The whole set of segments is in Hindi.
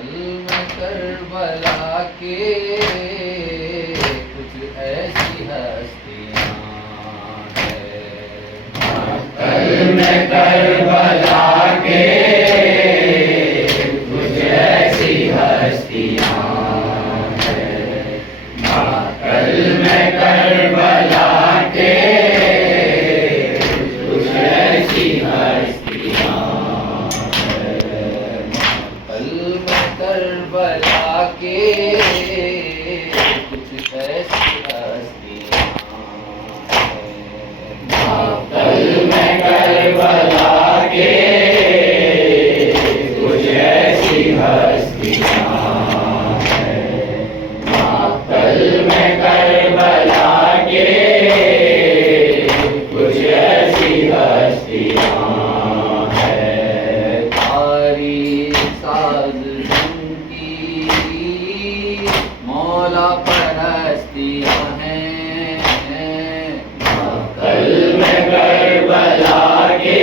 में करबला के कुछ ऐसी हस्तियाँ हैं। कल में करबला के कुछ ऐसी हस्तियाँ हैं। कल में करबला के कुछ ऐसी हस्तियाँ हैं। कल में करबला के कुछ ऐसी हस्तियाँ हैं। कल में करबला के कुछ ऐसी हस्तियाँ हैं। कल में करबला के कुछ ऐसी हस्तियाँ हैं। तारी साज की मौला परस्तियाँ हैं। कल में करबला के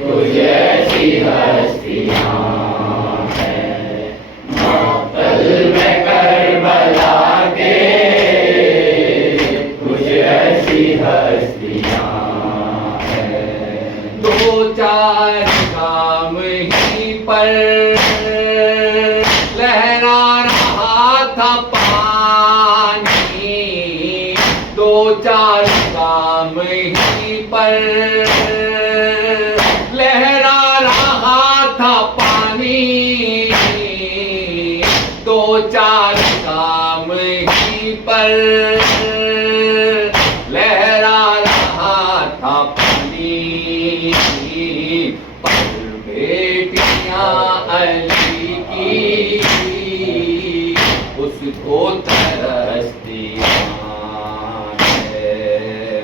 कुछ ऐसी हस्तियाँ हैं। कल में करबला के कुछ ऐसी हस्तियाँ हैं। दो चार गाम ही पर लहरा रहा था पानी। दो चार गाम ही पर लहरा रहा था पानी। दो चार गाम ही पर लहरा रहा था पानी। पर बेटियां अली की उसको तरसतियां हैं।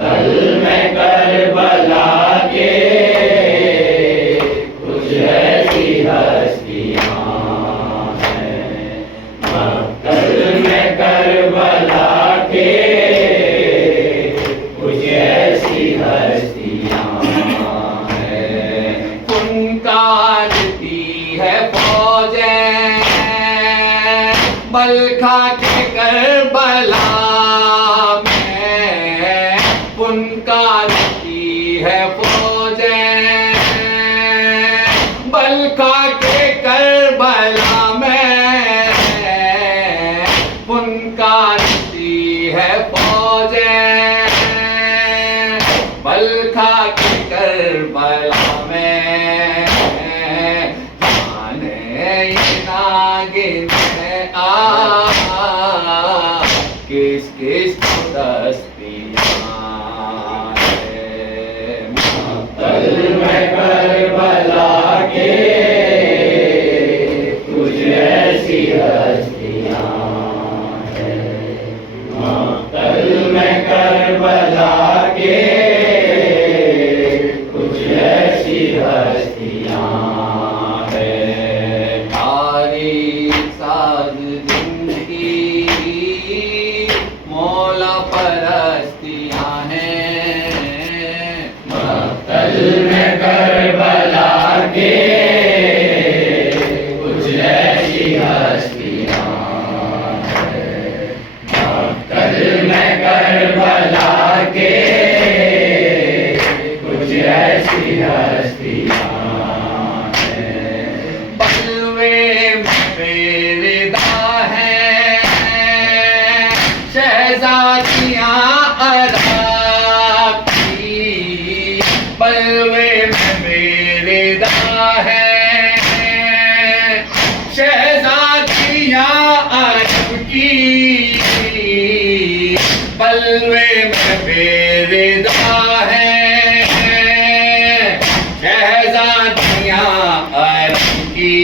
कल में करबला के कुछ ऐसी हस्तियाँ हैं। कल में करबला के कुछ ऐसी हस्तियाँ हैं। उनका दी है फौजें बलखा के करबला में। उनका दी है फौजें बलखा के करबला में। उनका दी है फौजें बलखा के करबला में। जाने ये नागिन है किस किस दस्तियाँ हैं। कल में करबला के कुछ ऐसी हस्तियाँ हैं। कल में करबला के कुछ ऐसी हस्तियाँ हैं। तारी साज जिनकी मौला परस्तियाँ हैं। कल में करबला के कुछ ऐसी हस्तियाँ हैं। कल में करबला के कुछ ऐसी हस्तियाँ हैं। बलवे मेरेदा है शहजादियाँ अरब की। बलवे में मेरेदा है शहजादियाँ अरब की। बलवे में मेरेदा है शहजादियाँ अरब की।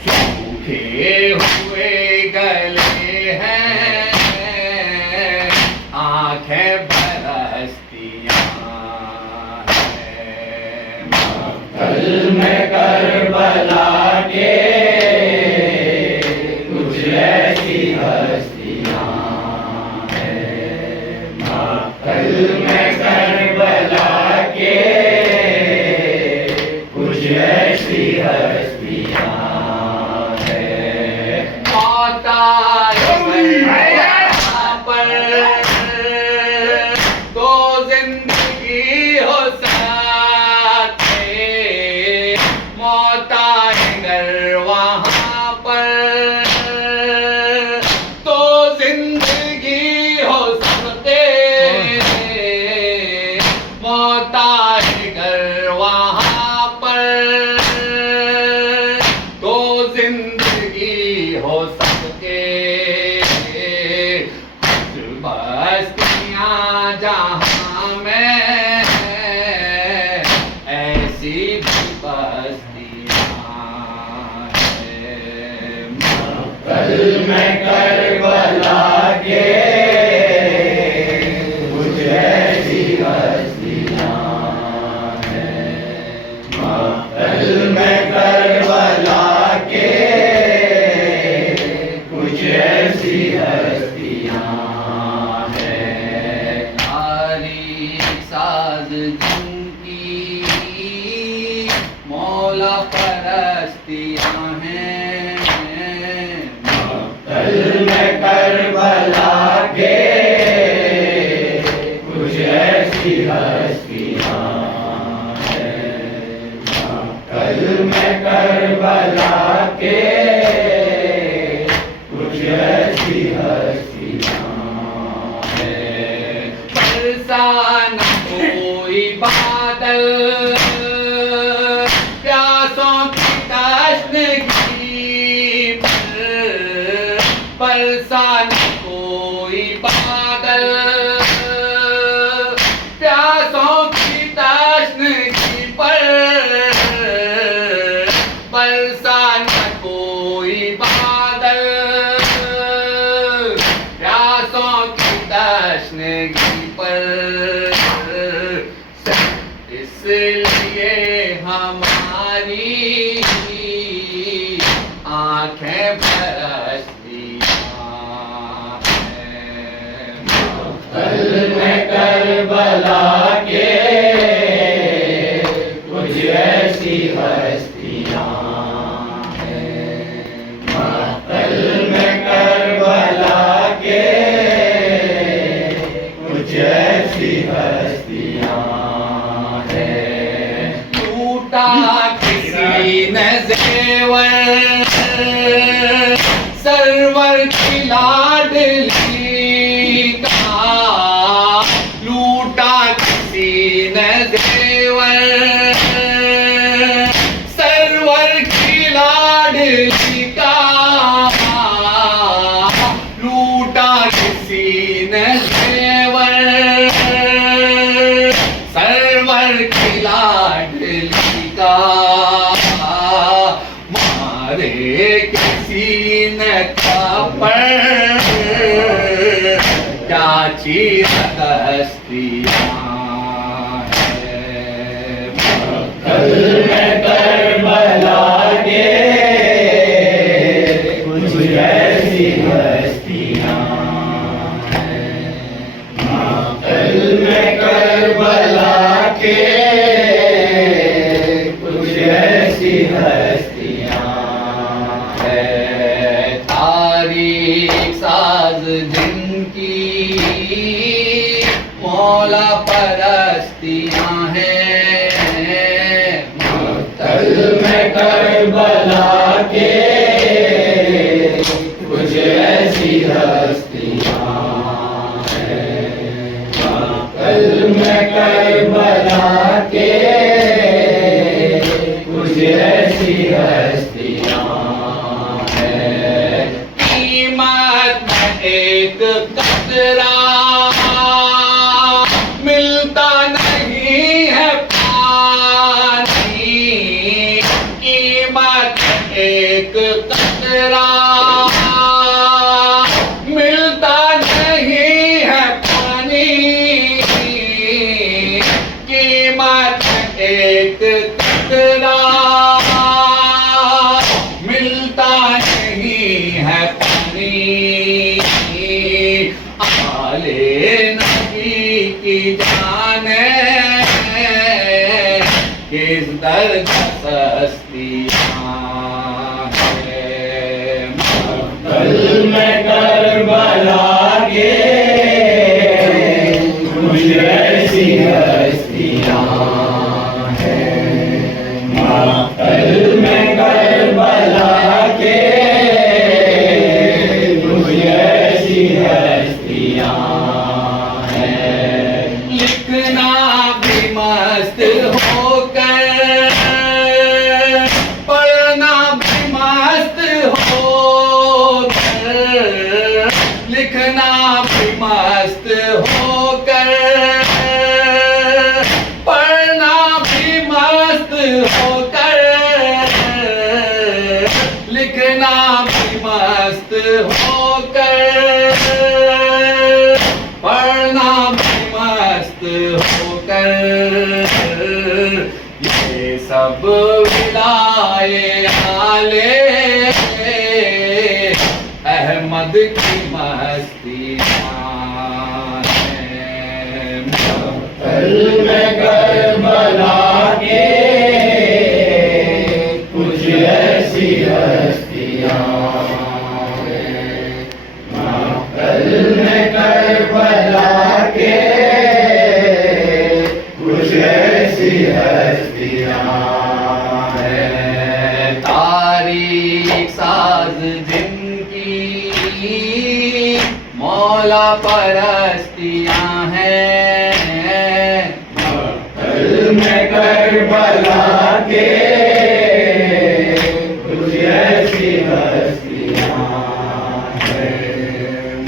सूखे हुए गले हैं आंखें बरसतियाँ हैं। कल में करबला के कुछ ऐसी हस्तियाँ हैं। कल में करबला के कुछ ऐसी हस्तियाँ हैं। माता पर तो जिंदगी हो सकते, मौत आएगर वहाँ पर तो जिंदगी हो सकते, मौत आएगर वहाँ पर तो जिंदगी हो सकते। बस्तियाँ जहाँ में ऐसी भी बस्तियाँ हैं। कल मैं करबला के कुछ ऐसी हस्तियाँ हैं। कल मैं करबला के कुछ ऐसी हस्तियाँ हैं। तारीख साज जिनकी मौला परस्तियाँ हैं। कल मैं करबला के कुछ ऐसी हस्तियाँ हैं। कल मैं करबला के कुछ ऐसी हस्तियाँ हैं। बरसा न कोई बादल प्यासों की तश्नगी पर, बरसा न कोई बादल प्यासों की तश्नगी पर, बरसा न कोई बादल प्यासों की तश्नगी पर। इसलिए हमारी आंखें बरसतियाँ हैं। कल मैं करबला के कुछ ऐसी हस्तियाँ हैं। कल मैं करबला के कुछ ऐसी हस्तियाँ हैं। टूटा किसी ने ज़ेवर सरवर की लाडली का, लूटा किसी ने ज़ेवर सरवर की लाडली का, लूटा किसी ने ज़ेवर सरवर की लाडली का, मारे किसी ने कापर क्या चीज हस्तियाँ हैं। कल मैं करबला के कुछ ऐसी हस्तियाँ हैं। कल मैं करबला के कुछ ऐसी हस्तियाँ हैं। तारीख साज जिनकी मौला परस्तियाँ हैं। कल मैं करबला के कुछ ऐसी हस्तियाँ हैं। कल मैं करबला के कुछ ऐसी हस्तियाँ हैं। कीमत में एक कतरा मिलता नहीं है पानी, कीमत हस्तियाँ हैं। कल में करबला के कुछ ऐसी हस्तियाँ हैं। कल में करबला के कुछ ऐसी हस्तियाँ हैं। लिखना भी मस्त होकर, पढ़ना भी मस्त होकर, लिखना भी मस्त होकर, पढ़ना भी मस्त होकर, लिखना भी मस्त होकर, पढ़ना भी मस्त होकर, ये सब विलाए आले अहमद की मस्तियाँ हैं। कल में करबला के कुछ ऐसी हस्तियाँ हैं। कल में करबला के कुछ ऐसी हस्तियाँ हैं। तारीख साज जिनकी मौला परस्तियाँ हैं। कल में करबला के कुछ ऐसी हस्तियाँ हैं।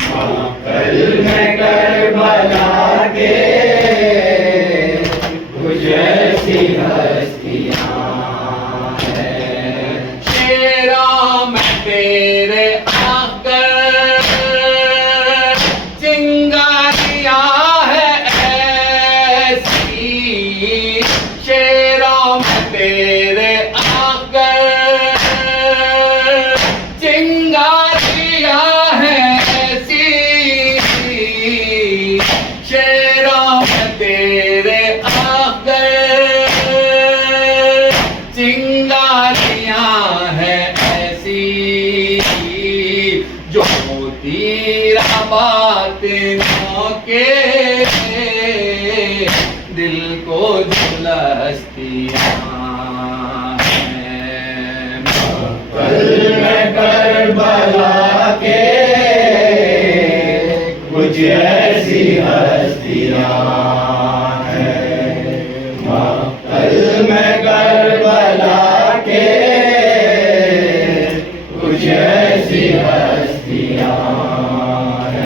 कल में करबला के कुछ ऐसी हस्तियाँ हैं। शेरों में तेरे आकर चिंगारियाँ है ऐसी, शेरों में तेरे आकर चिंगारियाँ है ऐसी, शेरों में तेरे आकर चिंगारियाँ है ऐसी, जो तीरा बातिनों के दिल को झुलसतियाँ हैं। कल में करबला के कुछ ऐसी हस्तियाँ हैं। कल में करबला के कुछ ऐसी